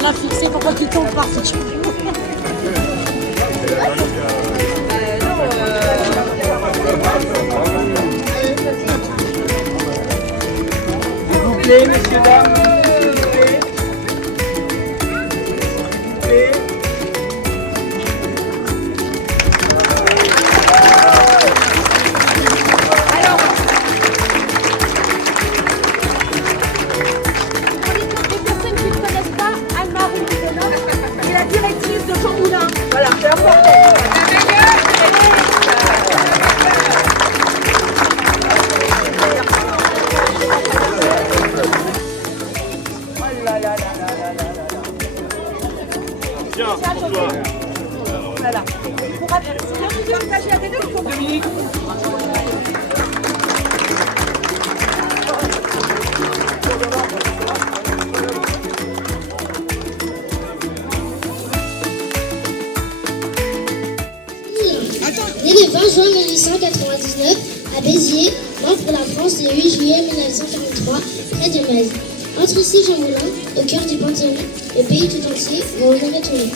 On l'a fixé pour pas qu'il tombe par dessus. S'il vous plaît, messieurs, dames. S'il vous plaît. Tiens, pour toi. Voilà. Pour engager à des deux, il faut Dominique. Né le 20 juin 1899 à Béziers, mort pour la France le 8 juillet 1943, près de Metz. Entre ici Jean Moulin, au cœur du Panthéon, le pays tout entier va honorer ton nom.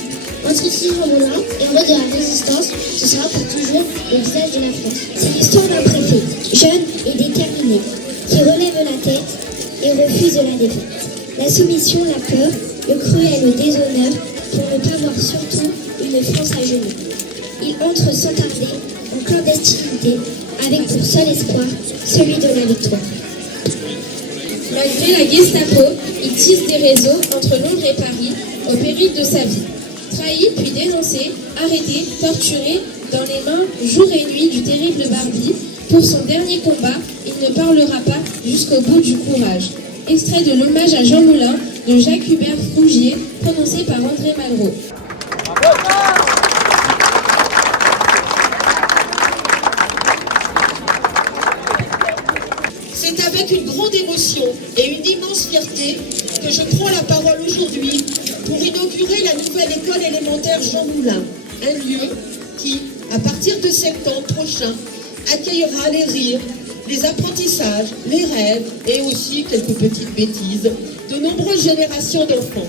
Entre ici Jean Moulin, héros de la résistance, ce sera pour toujours le visage de la France. C'est l'histoire d'un préfet, jeune et déterminé, qui relève la tête et refuse la défaite. La soumission, la peur, le cruel et le déshonneur, pour ne pas voir surtout une France à genoux. Il entre sans tarder en clandestinité, avec pour seul espoir celui de la victoire. Malgré la Gestapo, il tisse des réseaux entre Londres et Paris au péril de sa vie. Trahi puis dénoncé, arrêté, torturé dans les mains jour et nuit du terrible Barbie, pour son dernier combat, il ne parlera pas jusqu'au bout du courage. Extrait de l'hommage à Jean Moulin de Jacques-Hubert Frougier, prononcé par André Malraux. C'est avec une grande émotion et une immense fierté que je prends la parole aujourd'hui pour inaugurer la nouvelle école élémentaire Jean Moulin, un lieu qui, à partir de septembre prochain, accueillera les rires, les apprentissages, les rêves et aussi quelques petites bêtises de nombreuses générations d'enfants.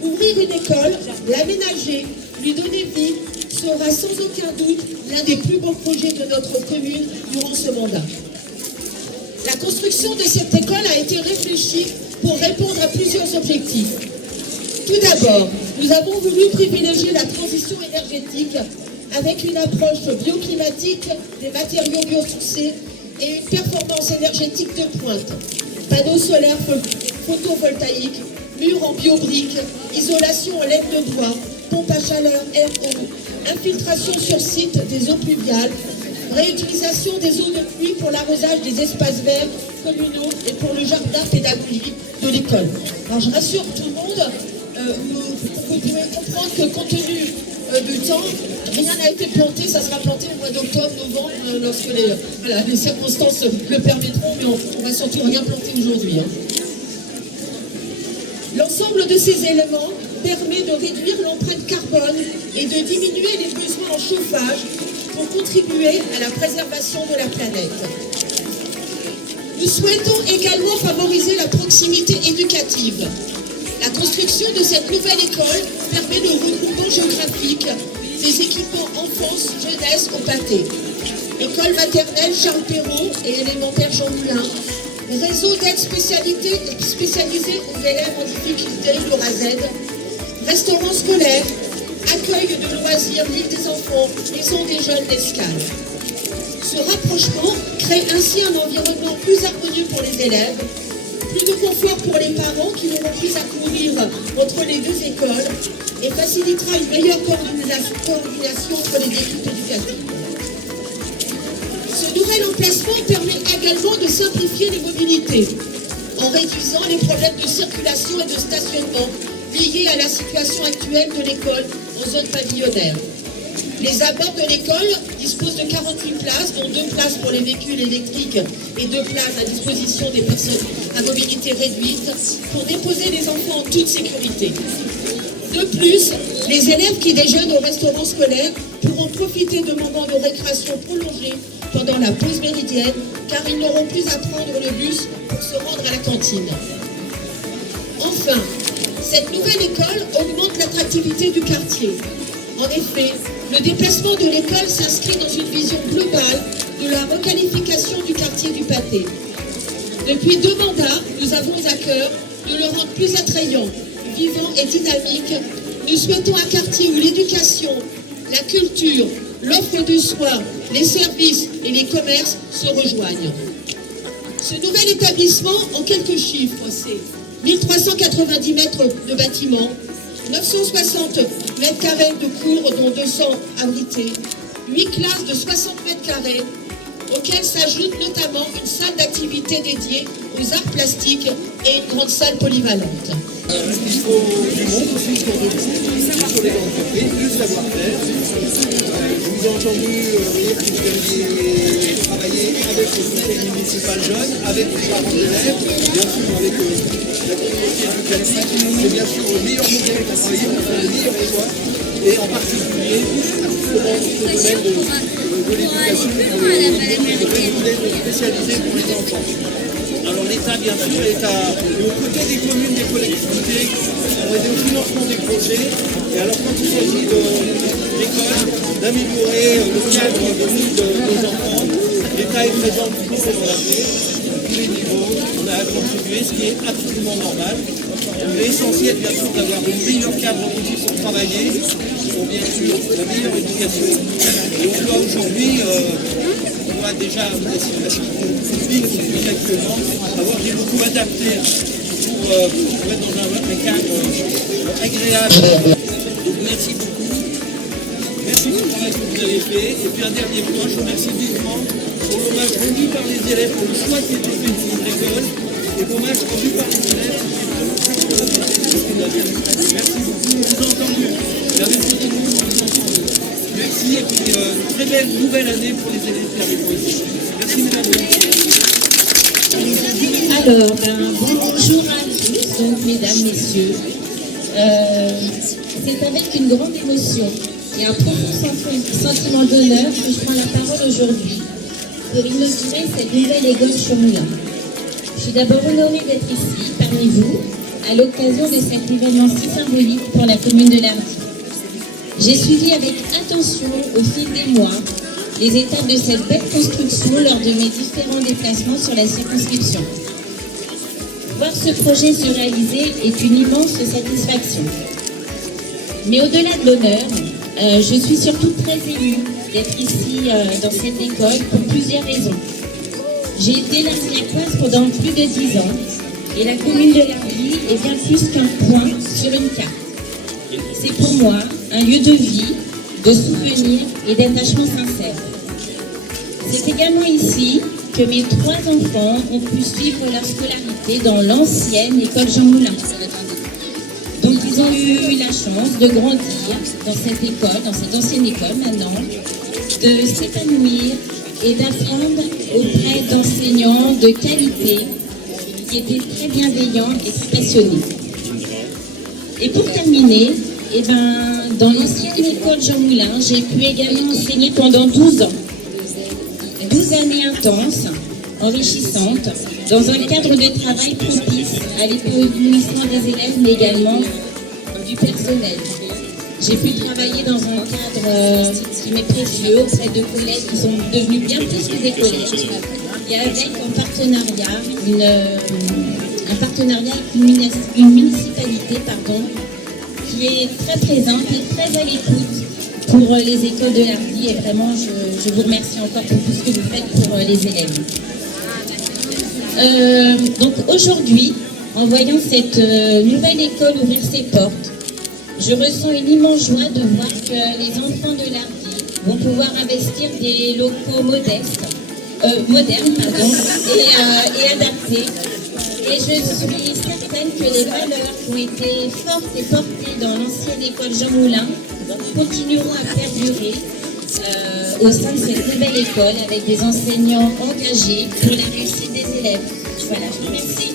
Ouvrir une école, l'aménager, lui donner vie, sera sans aucun doute l'un des plus beaux projets de notre commune durant ce mandat. La construction de cette école a été réfléchie pour répondre à plusieurs objectifs. Tout d'abord, nous avons voulu privilégier la transition énergétique avec une approche bioclimatique des matériaux biosourcés et une performance énergétique de pointe. Panneaux solaires photovoltaïques, murs en biobriques, isolation en laine de bois, pompe à chaleur RO, infiltration sur site des eaux pluviales, réutilisation des eaux de pluie pour l'arrosage des espaces verts communaux et pour le jardin pédagogique de l'école. Alors je rassure tout le monde, vous pouvez comprendre que compte tenu du temps, rien n'a été planté, ça sera planté au mois d'octobre, novembre, lorsque les circonstances le permettront, mais on va surtout rien planter aujourd'hui. L'ensemble de ces éléments permet de réduire l'empreinte carbone et de diminuer les besoins en chauffage pour contribuer à la préservation de la planète. Nous souhaitons également favoriser la proximité éducative. La construction de cette nouvelle école permet le regroupement géographique des équipements enfance, jeunesse au pâté. École maternelle Charles Perrault et élémentaire Jean Moulin. Réseau d'aide spécialisé aux élèves en difficulté, l'ORAZ. Restaurant scolaire, accueil de loisirs, l'île des enfants, maison des jeunes, l'escale. Ce rapprochement crée ainsi un environnement plus harmonieux pour les élèves, plus de confort pour les parents qui n'auront plus à courir entre les deux écoles et facilitera une meilleure coordination entre les équipes éducatives. Ce nouvel emplacement permet également de simplifier les mobilités en réduisant les problèmes de circulation et de stationnement liés à la situation actuelle de l'école en zone pavillonnaire. Les abords de l'école disposent de 48 places, dont 2 places pour les véhicules électriques et 2 places à disposition des personnes à mobilité réduite pour déposer les enfants en toute sécurité. De plus, les élèves qui déjeunent au restaurant scolaire pourront profiter de moments de récréation prolongés pendant la pause méridienne, car ils n'auront plus à prendre le bus pour se rendre à la cantine. Enfin, Cette nouvelle école augmente l'attractivité du quartier. En effet, le déplacement de l'école s'inscrit dans une vision globale de la requalification du quartier du Pâté. Depuis 2 mandats, nous avons à cœur de le rendre plus attrayant, vivant et dynamique. Nous souhaitons un quartier où l'éducation, la culture, l'offre de soins, les services et les commerces se rejoignent. Ce nouvel établissement, en quelques chiffres, c'est 1390 mètres de bâtiment, 960 mètres carrés de cours, dont 200 abrités, 8 classes de 60 mètres carrés, auxquelles s'ajoute notamment une salle d'activité dédiée aux arts plastiques et une grande salle polyvalente. Il faut du monde aussi sur les entreprises, du savoir-faire. Je vous ai entendu dire que vous aviez travaillé avec le conseil municipal jeune, avec les parents d'élèves, bien sûr avec la communauté éducative. C'est bien sûr le meilleur modèle à travailler pour faire le meilleur choix, et en particulier dans ce domaine de l'éducation, de spécialisé pour les enfants. Alors l'État, bien sûr, est aux côtés des communes, des collectivités, pour aider au financement des projets. Et alors quand il s'agit de l'école, d'améliorer le cadre de vie de nos enfants, l'État est présent tout au long de l'année, à tous les niveaux. On a contribué, ce qui est absolument normal. Il est essentiel, bien sûr, d'avoir le meilleur cadre aussi pour travailler, pour bien sûr la meilleure éducation. Et on doit aujourd'hui, déjà actuellement, avoir des locaux adaptés pour être dans un cadre agréable. Donc merci beaucoup. Merci pour le travail que vous avez fait. Et puis un dernier point, je vous remercie vivement pour l'hommage rendu par les élèves, pour le choix qui a été fait pour notre école, et l'hommage rendu par les élèves. Merci beaucoup, je vous ai entendu. Merci, et puis une très belle nouvelle année pour les élèves qui arrivent ici. Merci mesdames. Alors, bonjour à tous, donc, mesdames, messieurs. C'est avec une grande émotion et un profond sentiment d'honneur que je prends la parole aujourd'hui pour inaugurer cette nouvelle école Chaumolin. Je suis d'abord honorée d'être ici, parmi vous, à l'occasion de cet événement si symbolique pour la commune de Lardy. J'ai suivi avec attention, au fil des mois, les étapes de cette belle construction lors de mes différents déplacements sur la circonscription. Voir ce projet se réaliser est une immense satisfaction. Mais au-delà de l'honneur, je suis surtout très émue d'être ici dans cette école pour plusieurs raisons. J'ai été lardiacoise pendant plus de 10 ans et la commune de Lardy est bien plus qu'un point sur une carte. C'est pour moi un lieu de vie, de souvenirs et d'attachement sincère. C'est également ici que mes 3 enfants ont pu suivre leur scolarité dans l'ancienne école Jean Moulin. Donc ils ont eu la chance de grandir dans cette école, dans cette ancienne école maintenant, de s'épanouir et d'apprendre auprès d'enseignants de qualité qui étaient très bienveillants et très passionnés. Et pour terminer, dans l'ancienne école Jean Moulin, j'ai pu également enseigner pendant 12 ans. 12 années intenses, enrichissantes, dans un cadre de travail propice à l'épanouissement des élèves, mais également du personnel. J'ai pu travailler dans un cadre qui m'est précieux auprès de collègues qui sont devenus bien plus que des collègues, et avec un partenariat avec une municipalité, qui est très présente et très à l'écoute pour les écoles de Lardy, et vraiment je vous remercie encore pour tout ce que vous faites pour les élèves. Donc aujourd'hui, en voyant cette nouvelle école ouvrir ses portes, je ressens une immense joie de voir que les enfants de Lardy vont pouvoir investir des locaux modernes et adaptés. Et je suis certaine que les valeurs qui ont été fortes et portées dans l'ancienne école Jean Moulin continueront à perdurer au sein de cette nouvelle école avec des enseignants engagés pour la réussite des élèves. Voilà, je vous remercie.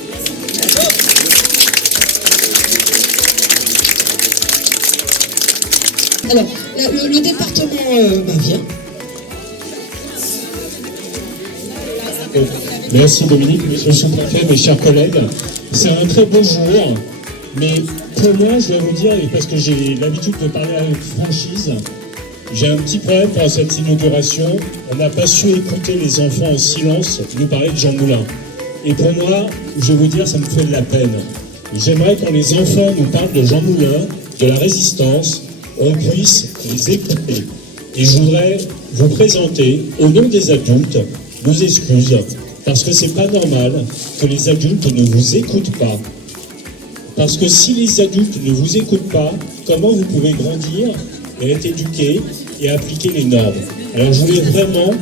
Alors, le département vient. Merci Dominique, monsieur le sous-préfet, mes chers collègues. C'est un très beau jour Mais pour moi, je vais vous dire, et parce que j'ai l'habitude de parler avec franchise, j'ai un petit problème pour cette inauguration. On n'a pas su écouter les enfants en silence nous parler de Jean Moulin. Et pour moi, je vais vous dire, ça me fait de la peine. J'aimerais quand les enfants nous parlent de Jean Moulin, de la résistance, on puisse les écouter. Et je voudrais vous présenter, au nom des adultes, nos excuses, parce que c'est pas normal que les adultes ne vous écoutent pas. Parce que si les adultes ne vous écoutent pas, comment vous pouvez grandir et être éduqué et appliquer les normes? Alors je voulais vraiment,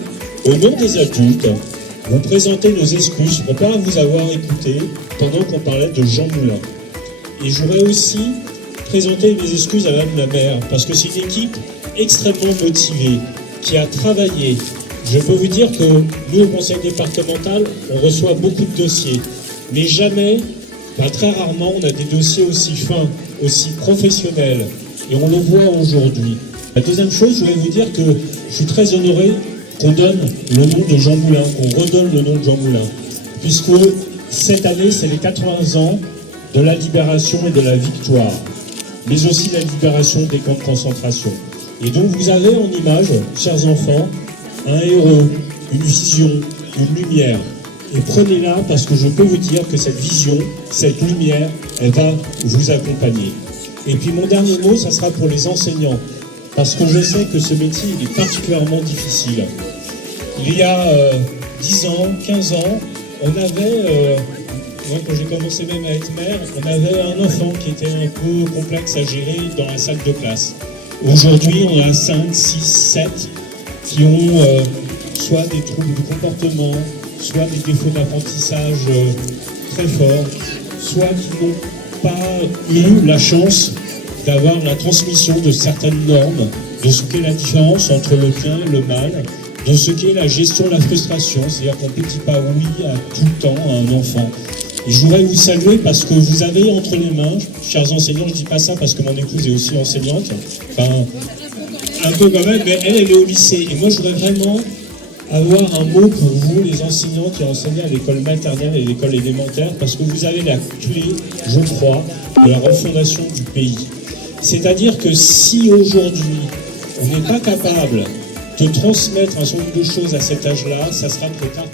au nom des adultes, vous présenter nos excuses pour ne pas vous avoir écouté pendant qu'on parlait de Jean Moulin. Et je voudrais aussi présenter mes excuses à Madame la maire, parce que c'est une équipe extrêmement motivée, qui a travaillé. Je peux vous dire que nous, au conseil départemental, on reçoit beaucoup de dossiers, mais jamais, très rarement, on a des dossiers aussi fins, aussi professionnels, et on le voit aujourd'hui. La deuxième chose, je voulais vous dire que je suis très honoré qu'on donne le nom de Jean Moulin, qu'on redonne le nom de Jean Moulin, puisque cette année, c'est les 80 ans de la libération et de la victoire, mais aussi la libération des camps de concentration. Et donc vous avez en image, chers enfants, un héros, une vision, une lumière. Et prenez-la parce que je peux vous dire que cette vision, cette lumière, elle va vous accompagner. Et puis mon dernier mot, ça sera pour les enseignants, parce que je sais que ce métier il est particulièrement difficile. Il y a 10 ans, 15 ans, on avait, moi quand j'ai commencé même à être maire, on avait un enfant qui était un peu complexe à gérer dans la salle de classe. Aujourd'hui, on a 5, 6, 7 qui ont soit des troubles de comportement, soit des défauts d'apprentissage très forts, soit qui n'ont pas eu la chance d'avoir la transmission de certaines normes, de ce qu'est la différence entre le bien et le mal, de ce qu'est la gestion de la frustration, c'est-à-dire qu'on ne dit pas oui à tout le temps à un enfant. Et je voudrais vous saluer parce que vous avez entre les mains, chers enseignants, je ne dis pas ça parce que mon épouse est aussi enseignante, enfin, un peu quand même, mais elle est au lycée. Et moi, je voudrais vraiment avoir un mot pour vous, les enseignants qui enseignent à l'école maternelle et l'école élémentaire, parce que vous avez la clé, je crois, de la refondation du pays. C'est-à-dire que si aujourd'hui, on n'est pas capable de transmettre un certain nombre de choses à cet âge-là, ça sera trop tard.